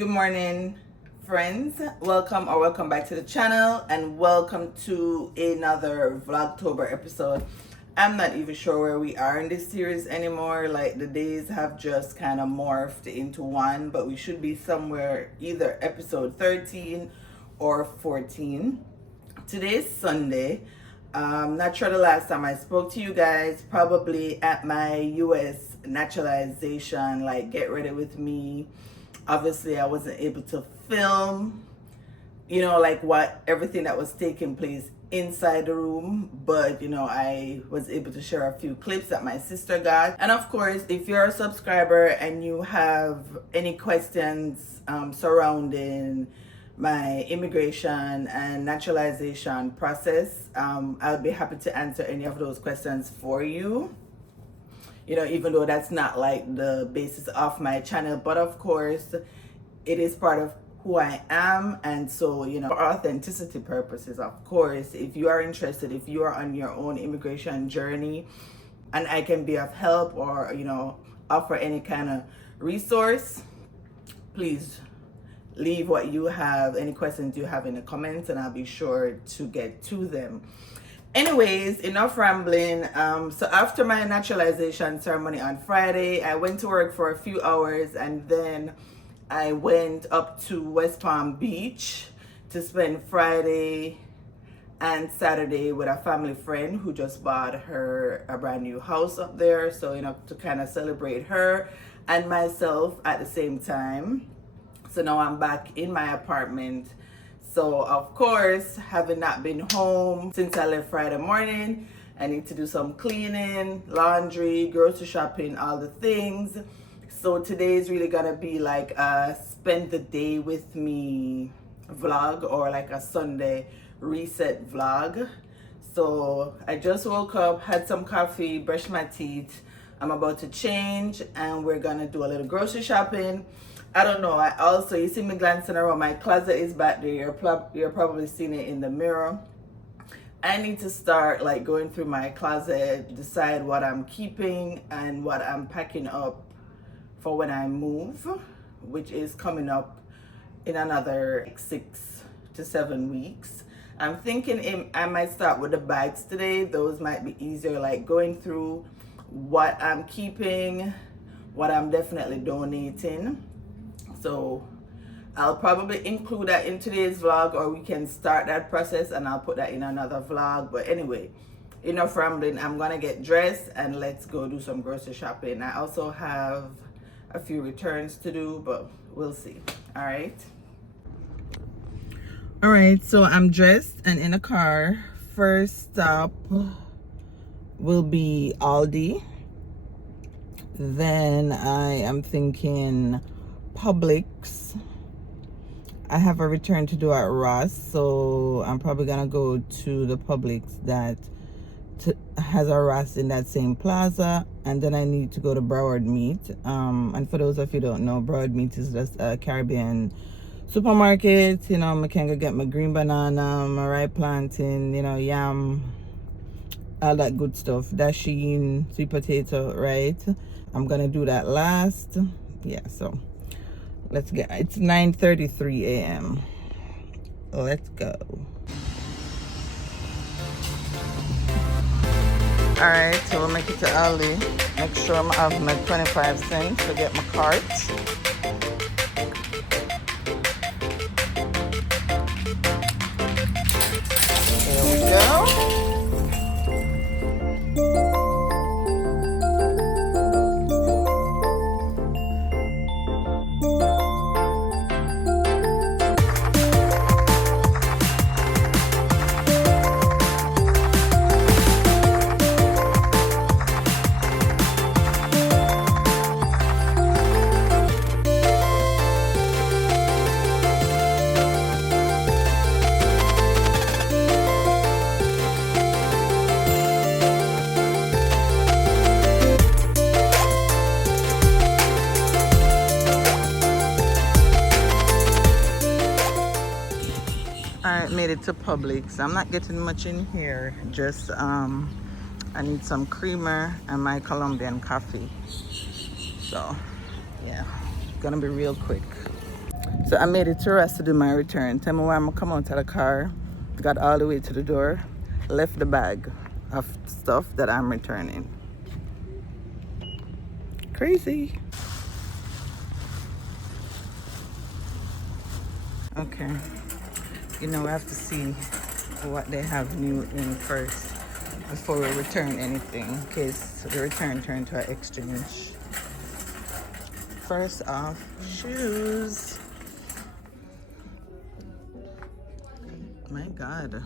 Good morning, friends. Welcome back to the channel, and welcome to another Vlogtober episode. I'm not even sure where we are in this series anymore. Like, the days have just kind of morphed into one, but we should be somewhere either episode 13 or 14. Today's Sunday. Not sure the last time I spoke to you guys, probably at my US naturalization, like get ready with me. Obviously I wasn't able to film, like everything that was taking place inside the room, but I was able to share a few clips that my sister got. And of course, if you're a subscriber and you have any questions surrounding my immigration and naturalization process, I'll be happy to answer any of those questions for you. Even though that's not like the basis of my channel, but of course it is part of who I am. And so, for authenticity purposes, of course, if you are interested, if you are on your own immigration journey and I can be of help or, offer any kind of resource, please leave what you have, any questions you have in the comments, and I'll be sure to get to them. Anyways, enough rambling. So after my naturalization ceremony on Friday, I went to work for a few hours, and then I went up to West Palm Beach to spend Friday and Saturday with a family friend who just bought her a brand new house up there. So, to kind of celebrate her and myself at the same time. So now I'm back in my apartment. So of course, having not been home since I left Friday morning, I need to do some cleaning, laundry, grocery shopping, all the things. So today is really gonna be like a spend the day with me vlog, or like a Sunday reset vlog. So I just woke up, had some coffee, brushed my teeth. I'm about to change and we're gonna do a little grocery shopping. I don't know. You see me glancing around. My closet is back there. You're probably seeing it in the mirror. I need to start like going through my closet, decide what I'm keeping and what I'm packing up for when I move, which is coming up in another 6 to 7 weeks. I'm thinking I might start with the bags today. Those might be easier, like going through what I'm keeping, what I'm definitely donating. So I'll probably include that in today's vlog, or we can start that process and I'll put that in another vlog. But anyway, enough rambling. I'm gonna get dressed and let's go do some grocery shopping. I also have a few returns to do, but we'll see. All right, so I'm dressed and in a car. First stop will be Aldi. Then I am thinking Publix. I have a return to do at Ross, so I'm probably gonna go to the Publix that has a Ross in that same plaza, and then I need to go to Broward Meat. And for those of you who don't know, Broward Meat is just a Caribbean supermarket. I can go get my green banana, my rye plantain, yam, all that good stuff, dasheen, sweet potato, right? I'm gonna do that last. Yeah, so it's 9:33 a.m. Let's go. All right, so we'll make it to Aldi. Make sure I have my 25 cents to get my cart. There we go. I made it to Publix. I'm not getting much in here. Just I need some creamer and my Colombian coffee. So yeah, gonna be real quick. So I made it to rest to do my return. Tell me why I'm gonna come out of the car, got all the way to the door, left the bag of stuff that I'm returning. Crazy. Okay, you know, I have to see what they have new in first before we return anything, in case the return turn to an exchange. First off, shoes. My God,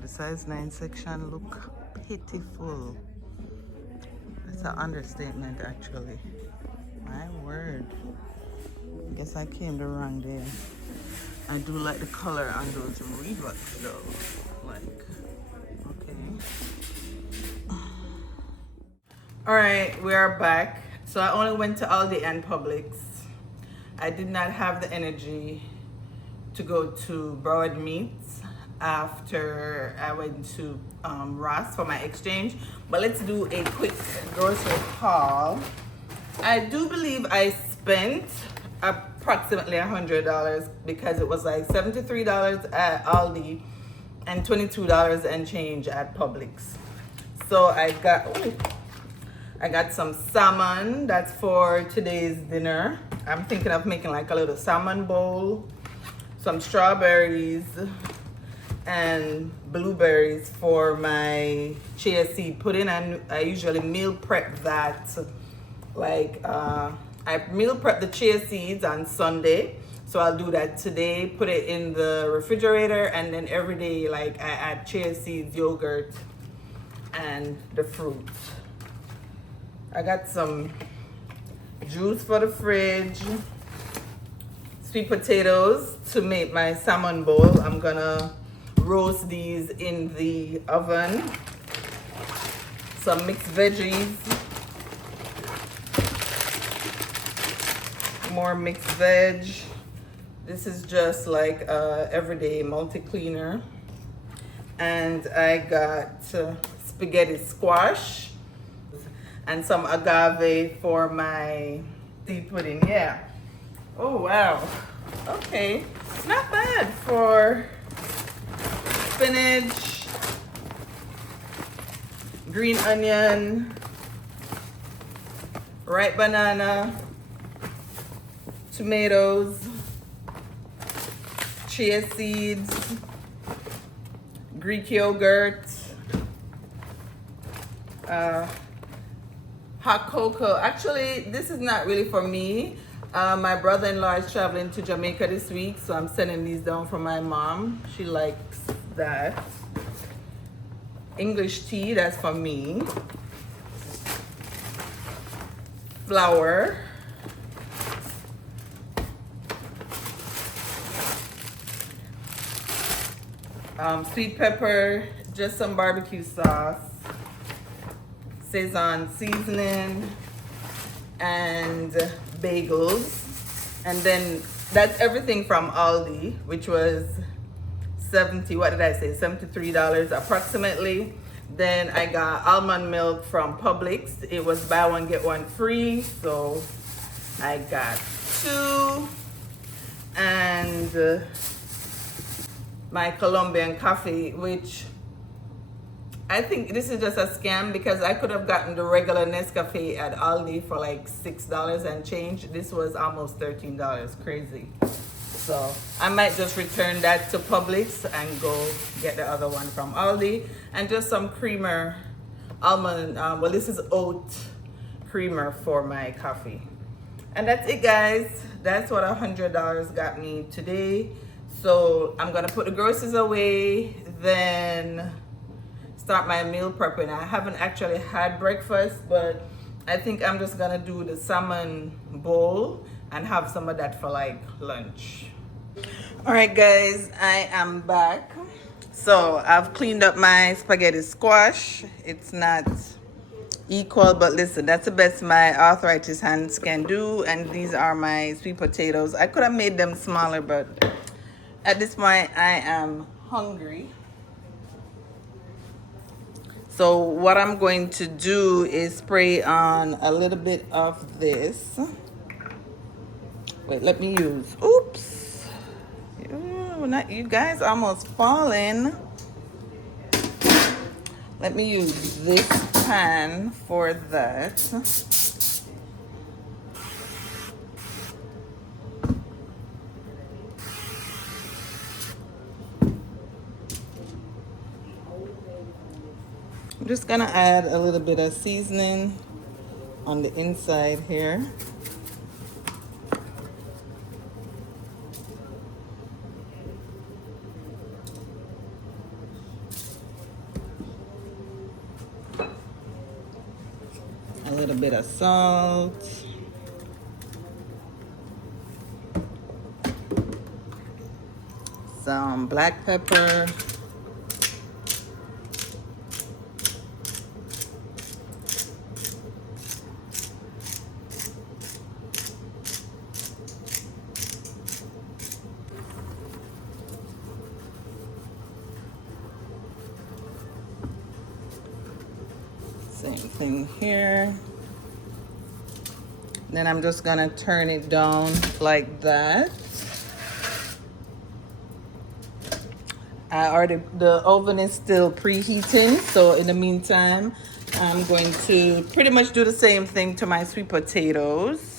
the size 9 section look pitiful. That's an understatement, actually. My word. I guess I came the wrong day. I do like the color on those Reeboks though. Like, okay. Alright, we are back. So I only went to Aldi and Publix. I did not have the energy to go to Broward Meats after I went to Ross for my exchange. But let's do a quick grocery haul. I do believe I spent approximately $100 because it was like $73 at Aldi and $22 and change at Publix. So I got some salmon. That's for today's dinner. I'm thinking of making like a little salmon bowl, some strawberries and blueberries for my chia seed pudding. And I usually meal prep that. Like I meal prep the chia seeds on Sunday, so I'll do that today, put it in the refrigerator, and then every day like I add chia seeds, yogurt, and the fruit. I got some juice for the fridge, sweet potatoes to make my salmon bowl. I'm gonna roast these in the oven. Some mixed veggies, more mixed veg. This is just like everyday multi-cleaner. And I got spaghetti squash and some agave for my seed pudding. Yeah. Oh wow. Okay, not bad for spinach, green onion, ripe banana, tomatoes, chia seeds, Greek yogurt, hot cocoa. Actually, this is not really for me. My brother-in-law is traveling to Jamaica this week, so I'm sending these down for my mom. She likes that. English tea, that's for me. Flour. Sweet pepper, just some barbecue sauce, Szechuan seasoning, and bagels. And then that's everything from Aldi, which was $73 approximately. Then I got almond milk from Publix. It was buy one get one free, so I got 2. And my Colombian coffee, which I think this is just a scam because I could have gotten the regular Nescafe at Aldi for like $6 and change. This was almost $13. Crazy. So I might just return that to Publix and go get the other one from Aldi. And just some creamer, almond, well this is oat creamer for my coffee. And that's it, guys. That's what $100 got me today. So I'm gonna put the groceries away, then start my meal prepping. I haven't actually had breakfast, but I think I'm just gonna do the salmon bowl and have some of that for like lunch. All right, guys, I am back. So I've cleaned up my spaghetti squash. It's not equal, but listen, that's the best my arthritis hands can do. And these are my sweet potatoes. I could have made them smaller, but at this point I am hungry. So what I'm going to do is spray on a little bit of this Wait, let me use, oops. Ooh, not you guys almost falling. Let me use this pan for that. I'm just gonna add a little bit of seasoning on the inside here. A little bit of salt. Some black pepper. Same thing here. Then I'm just gonna turn it down like that. The oven is still preheating, so in the meantime, I'm going to pretty much do the same thing to my sweet potatoes.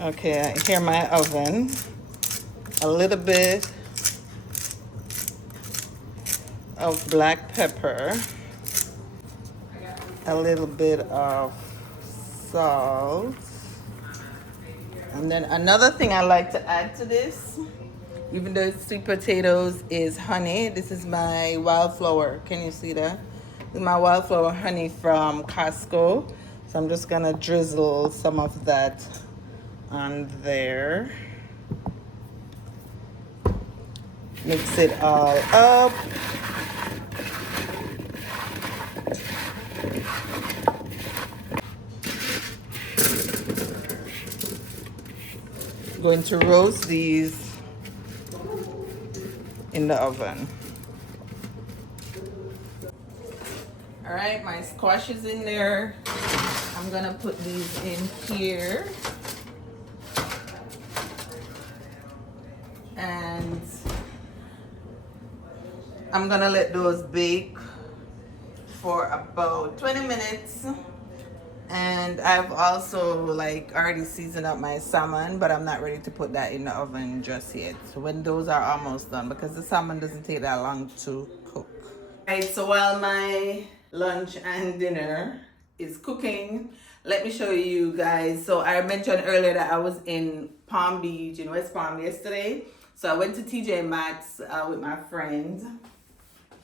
Okay, I hear my oven. A little bit of black pepper. A little bit of salt. And then another thing I like to add to this, even though it's sweet potatoes, is honey. This is my wildflower. Can you see that? This is my wildflower honey from Costco. So I'm just gonna drizzle some of that on there. Mix it all up. Going to roast these in the oven. All right, my squash is in there. I'm gonna put these in here. And I'm gonna let those bake for about 20 minutes. And I've also like already seasoned up my salmon, but I'm not ready to put that in the oven just yet. So when those are almost done, because the salmon doesn't take that long to cook. Right, so while my lunch and dinner is cooking, let me show you guys. So I mentioned earlier that I was in Palm Beach, in West Palm yesterday. So I went to TJ Maxx with my friend,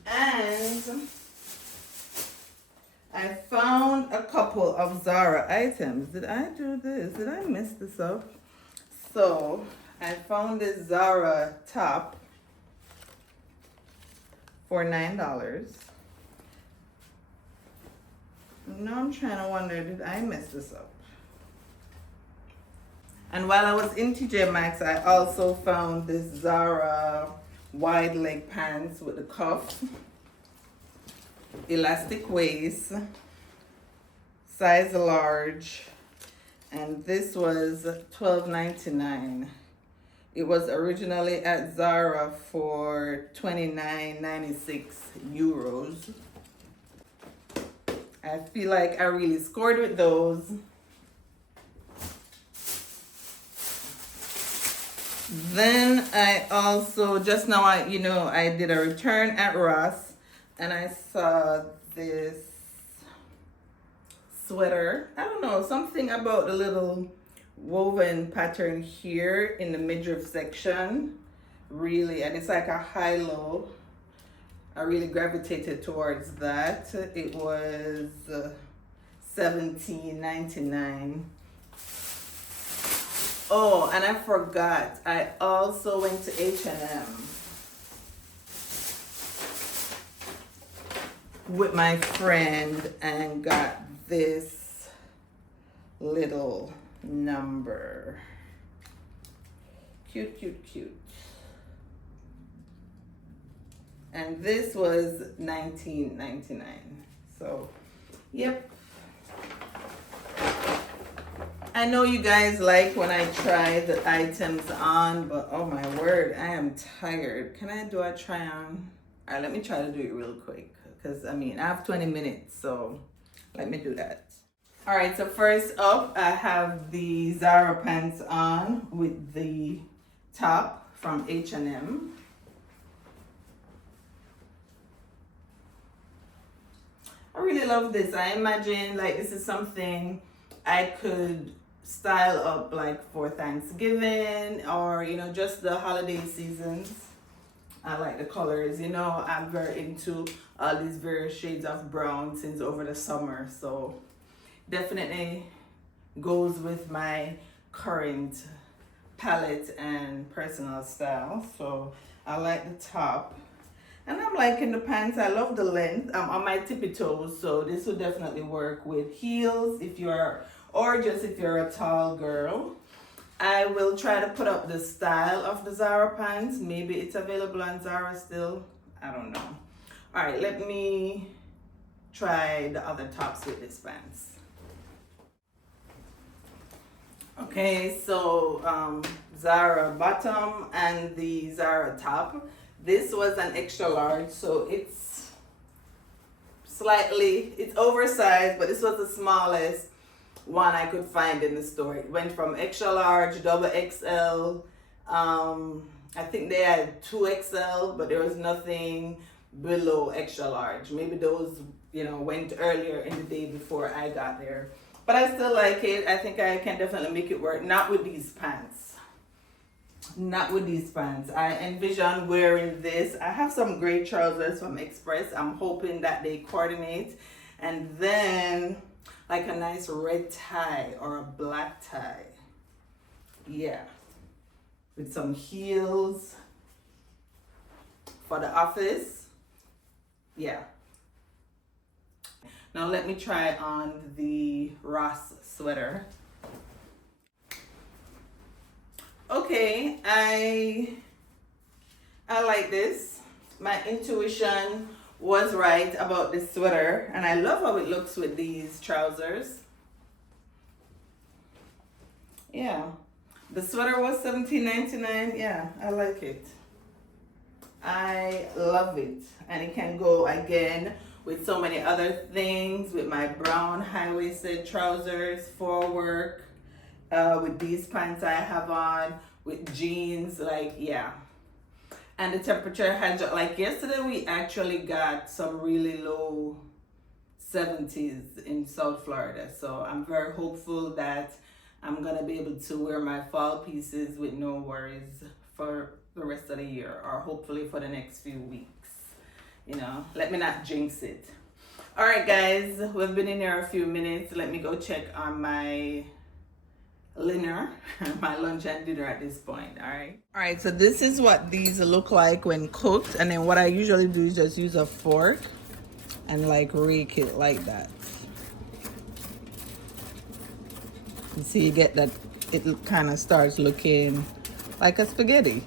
and I found a couple of Zara items. Did I do this? Did I mess this up? So I found this Zara top for $9. Now I'm trying to wonder, did I mess this up? And while I was in TJ Maxx, I also found this Zara wide leg pants with the cuff, elastic waist, size large, and this was $12.99. It was originally at Zara for 29.96 euros. I feel like I really scored with those. Then I also, just now, I did a return at Ross, and I saw this sweater. I don't know, something about the little woven pattern here in the midriff section, really, and it's like a high-low. I really gravitated towards that. It was $17.99. Oh, and I forgot, I also went to H&M with my friend and got this little number. Cute, cute, cute. and this was $19.99. So yep, I know you guys like when I try the items on, but oh my word, I am tired. Can I do a try on? All right, let me try to do it real quick, because I mean I have 20 minutes, so let me do that. All right, so first up I have the Zara pants on with the top from H&M. I really love this. I imagine like this is something I could style up like for Thanksgiving, or you know, just the holiday seasons. I like the colors. You know, I'm very into all these various shades of brown since over the summer, so definitely goes with my current palette and personal style. So I like the top, and I'm liking the pants. I love the length. I'm on my tippy toes, so this will definitely work with heels if you're, or just if you're a tall girl. I will try to put up the style of the Zara pants. Maybe it's available on Zara still. I don't know. All right, let me try the other tops with these pants. Okay, so Zara bottom and the Zara top. This was an extra large, so it's it's oversized, but this was the smallest one I could find in the store. It went from extra large, double XL. I think they had 2XL, but there was nothing below extra large. Maybe those, you know, went earlier in the day before I got there. But I still like it. I think I can definitely make it work. Not with these pants. Not with these pants. I envision wearing this. I have some gray trousers from Express. I'm hoping that they coordinate. And then like a nice red tie or a black tie. Yeah. With some heels for the office. Yeah. Now let me try on the Ross sweater. Okay, I like this. My intuition was right about this sweater, and I love how it looks with these trousers. Yeah, the sweater was $17.99. Yeah, I like it. I love it, and it can go again with so many other things, with my brown high-waisted trousers for work, with these pants I have on, with jeans, like, yeah. And the temperature had, like yesterday we actually got some really low 70s in South Florida. So I'm very hopeful that I'm gonna be able to wear my fall pieces with no worries for the rest of the year, or hopefully for the next few weeks. You know, let me not jinx it. All right, guys, we've been in here a few minutes. Let me go check on my dinner, my lunch and dinner at this point. All right, so this is what these look like when cooked, and then what I usually do is just use a fork and like rake it like that. You see, you get that it kind of starts looking like a spaghetti,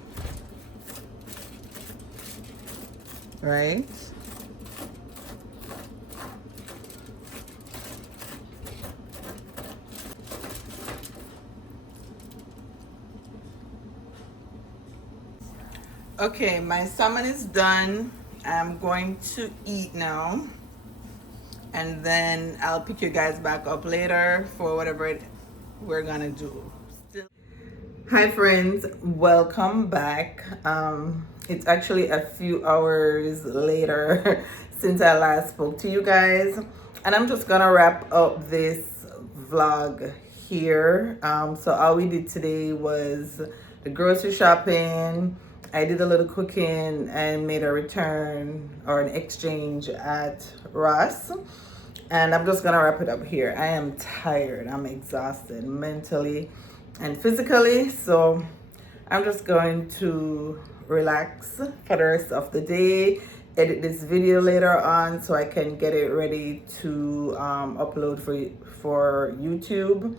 right? Okay, my salmon is done. I'm going to eat now, and then I'll pick you guys back up later for whatever we're gonna do. Hi friends, welcome back. It's actually a few hours later since I last spoke to you guys, and I'm just gonna wrap up this vlog here. So all we did today was the grocery shopping. I did a little cooking and made a return or an exchange at Ross. And I'm just gonna wrap it up here. I am tired, I'm exhausted mentally and physically. So I'm just going to relax for the rest of the day, edit this video later on so I can get it ready to upload for YouTube.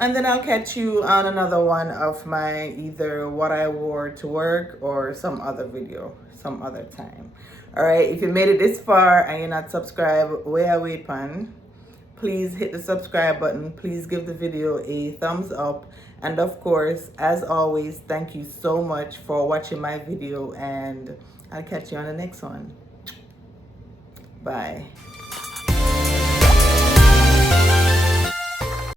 And then I'll catch you on another one of my either what I wore to work or some other video some other time. All right, if you made it this far and you're not subscribed, where I wait pan, please hit the subscribe button. Please give the video a thumbs up. And of course, as always, thank you so much for watching my video, and I'll catch you on the next one. Bye.